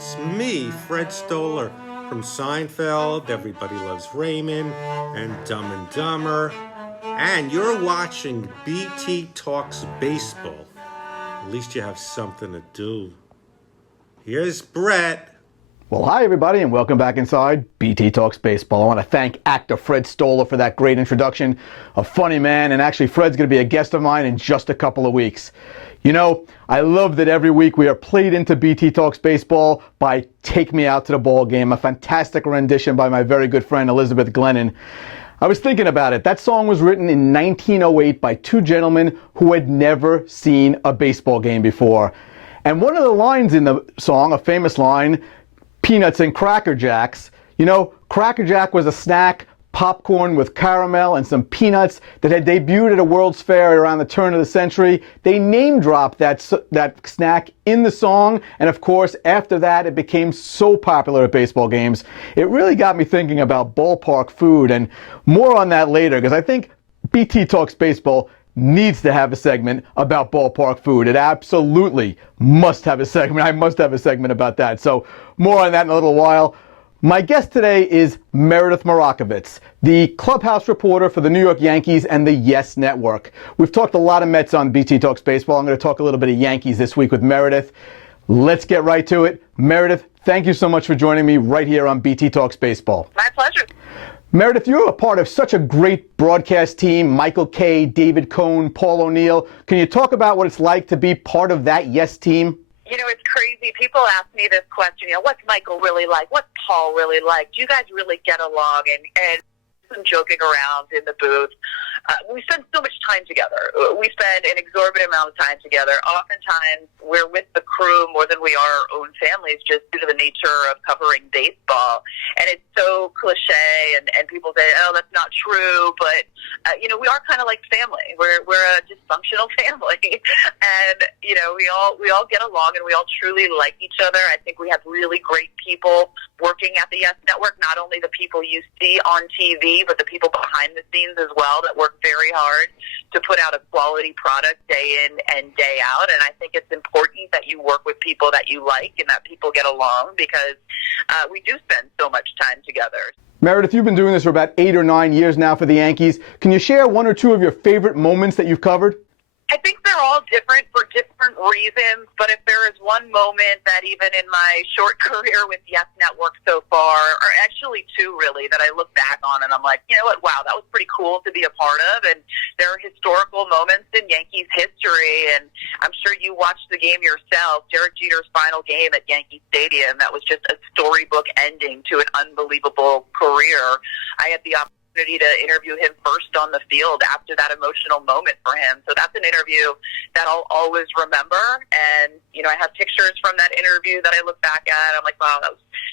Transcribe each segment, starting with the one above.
It's me, Fred Stoller, from Seinfeld, Everybody Loves Raymond, and Dumb and Dumber. And you're watching BT Talks Baseball. At least you have something to do. Here's Brett. Well, hi, everybody, and welcome back inside BT Talks Baseball. I want to thank actor Fred Stoller for that great introduction. A funny man, and actually, Fred's going to be a guest of mine in just a couple of weeks. You know, I love that every week we are played into BT Talks Baseball by Take Me Out to the Ball Game, a fantastic rendition by my very good friend Elizabeth Glennon. I was thinking about it. That song was written in 1908 by two gentlemen who had never seen a baseball game before. And one of the lines in the song, a famous line, peanuts and Cracker Jacks. You know, Cracker Jack was a snack, popcorn with caramel and some peanuts that had debuted at a World's Fair around the turn of the century. They name-dropped that snack in the song, and of course, after that, it became so popular at baseball games. It really got me thinking about ballpark food, and more on that later, because I think BT Talks Baseball needs to have a segment about ballpark food. It absolutely must have a segment. I must have a segment about that. So more on that in a little while. My guest today is Meredith Marakovits, the clubhouse reporter for the New York Yankees and the Yes Network. We've talked a lot of Mets on BT Talks Baseball. I'm going to talk a little bit of Yankees this week with Meredith. Let's get right to it. Meredith, thank you so much for joining me right here on BT Talks Baseball. My pleasure. Meredith, you're a part of such a great broadcast team, Michael Kay, David Cohn, Paul O'Neill. Can you talk about what it's like to be part of that Yes team? You know, it's crazy. People ask me this question, what's Michael really like? What's Paul really like? Do you guys really get along? And some joking around in the booth. We spend so much time together. We spend an exorbitant amount of time together. Oftentimes, we're with the crew more than we are our own families, just due to the nature of covering baseball. And it's so cliche, and people say, oh, that's not true. But, we are kind of like family. We're a dysfunctional family. And, we all get along, and we all truly like each other. I think we have really great people working at the Yes Network, not only the people you see on TV, but the people behind the scenes as well that work very hard to put out a quality product day in and day out. And I think it's important that you work with people that you like and that people get along, because we do spend so much time together. Meredith, you've been doing this for about 8 or 9 years now for the Yankees. Can you share one or two of your favorite moments that you've covered? I think they're all different for different reasons, but if there is one moment that even in my short career with Yes Network so far, or actually two really, that I look back on and I'm like, you know what, wow, that was pretty cool to be a part of. And there are historical moments in Yankees history, and I'm sure you watched the game yourself, Derek Jeter's final game at Yankee Stadium. That was just a storybook ending to an unbelievable career. I had the opportunity to interview him first on the field after that emotional moment for him. So that's an interview that I'll always remember. And, I have pictures from that interview that I look back at. I'm like, wow, that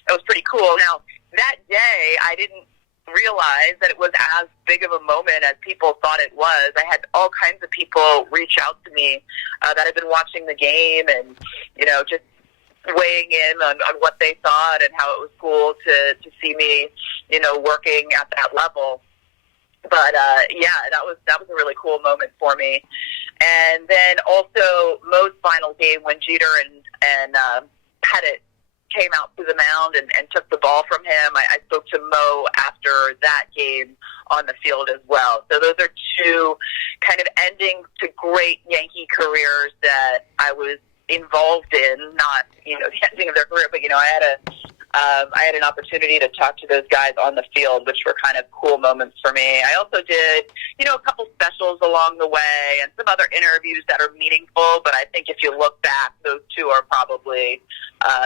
was pretty cool. Now, that day, I didn't realize that it was as big of a moment as people thought it was. I had all kinds of people reach out to me that had been watching the game and, just weighing in on what they thought and how it was cool to see me, working at that level. But that was a really cool moment for me. And then also Mo's final game when Jeter and Pettit came out to the mound and took the ball from him. I spoke to Mo after that game on the field as well. So those are two kind of endings to great Yankee careers that I was involved in, not the ending of their career, but I had an opportunity to talk to those guys on the field, which were kind of cool moments for me. I also did a couple specials along the way and some other interviews that are meaningful, but I think if you look back, those two are probably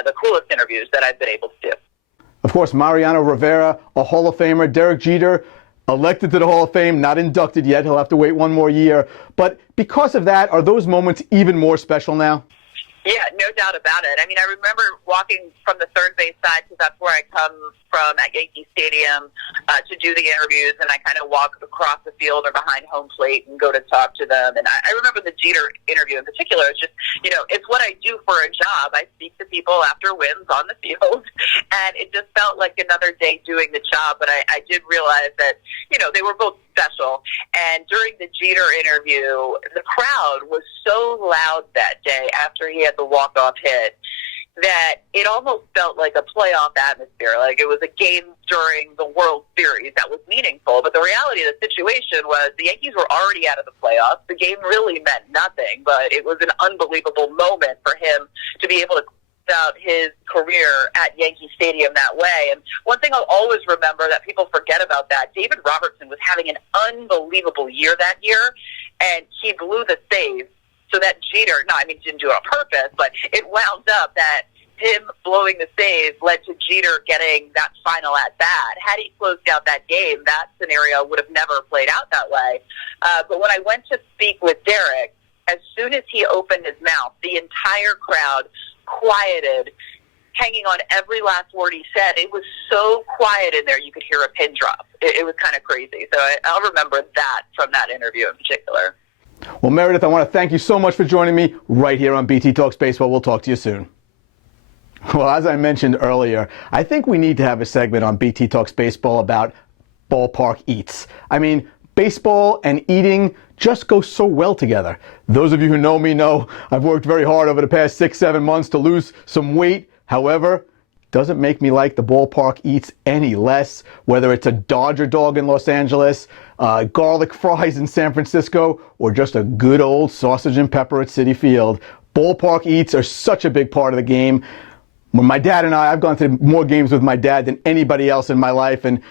the coolest interviews that I've been able to do. Of course, Mariano Rivera, a Hall of Famer. Derek Jeter, elected to the Hall of Fame, not inducted yet. He'll have to wait one more year. But because of that, are those moments even more special now? Yeah, no doubt about it. I mean, I remember walking from the third base side, because that's where I come from at Yankee Stadium, to do the interviews, and I kind of walk across the field or behind home plate and go to talk to them. And I remember the Jeter interview in particular. It's just, it's what I do for a job. I speak to people after wins on the field, and it just felt like another day doing the job. But I did realize that, they were both special. And during the Jeter interview, the crowd was so loud that day after he had the walk-off hit. that it almost felt like a playoff atmosphere, like it was a game during the World Series that was meaningful. But the reality of the situation was the Yankees were already out of the playoffs. The game really meant nothing, but it was an unbelievable moment for him to be able to close out his career at Yankee Stadium that way. And one thing I'll always remember that people forget about that, David Robertson was having an unbelievable year that year, and he blew the save. So that Jeter, didn't do it on purpose, but it wound up that him blowing the save led to Jeter getting that final at-bat. Had he closed out that game, that scenario would have never played out that way. But when I went to speak with Derek, as soon as he opened his mouth, the entire crowd quieted, hanging on every last word he said. It was so quiet in there you could hear a pin drop. It was kind of crazy. So I'll remember that from that interview in particular. Well, Meredith, I want to thank you so much for joining me right here on BT Talks Baseball. We'll talk to you soon. Well, as I mentioned earlier, I think we need to have a segment on BT Talks Baseball about ballpark eats. I mean, baseball and eating just go so well together. Those of you who know me know I've worked very hard over the past 6-7 months to lose some weight. However, doesn't make me like the ballpark eats any less, whether it's a Dodger dog in Los Angeles, garlic fries in San Francisco, or just a good old sausage and pepper at Citi Field. Ballpark eats are such a big part of the game. When my dad and I've gone to more games with my dad than anybody else in my life, and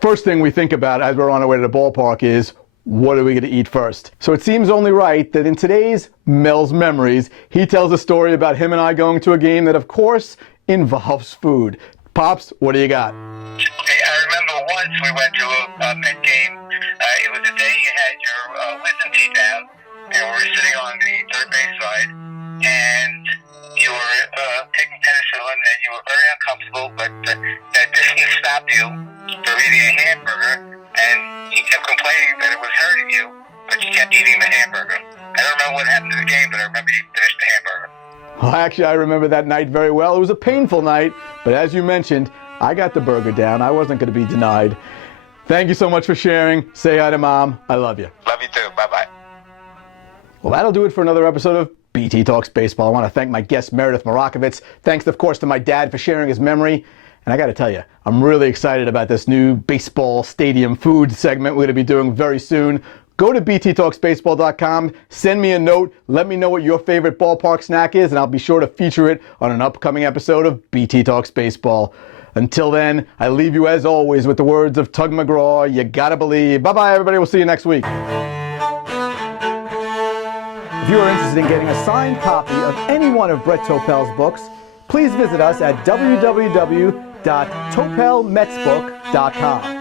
first thing we think about as we're on our way to the ballpark is, what are we going to eat first? So it seems only right that in today's Mel's Memories, he tells a story about him and I going to a game that, of course, involves food. Pops, what do you got? Okay, I remember once we went to a Met game. It was the day you had your wisdom teeth out, and we were sitting on the third base side, and you were taking penicillin, and you were very uncomfortable, but that didn't stop you from eating a hamburger, and you kept complaining that it was hurting you, but you kept eating the hamburger. I don't remember what happened to the game, but I remember you finished the hamburger. Well, actually, I remember that night very well. It was a painful night, but as you mentioned, I got the burger down. I wasn't going to be denied. Thank you so much for sharing. Say hi to Mom. I love you. Love you too. Bye-bye. Well, that'll do it for another episode of BT Talks Baseball. I want to thank my guest, Meredith Marakovits. Thanks, of course, to my dad for sharing his memory. And I got to tell you, I'm really excited about this new baseball stadium food segment we're going to be doing very soon. Go to bttalksbaseball.com, send me a note, let me know what your favorite ballpark snack is, and I'll be sure to feature it on an upcoming episode of BT Talks Baseball. Until then, I leave you as always with the words of Tug McGraw, you gotta believe. Bye-bye, everybody. We'll see you next week. If you are interested in getting a signed copy of any one of Brett Topel's books, please visit us at www.topelmetsbook.com.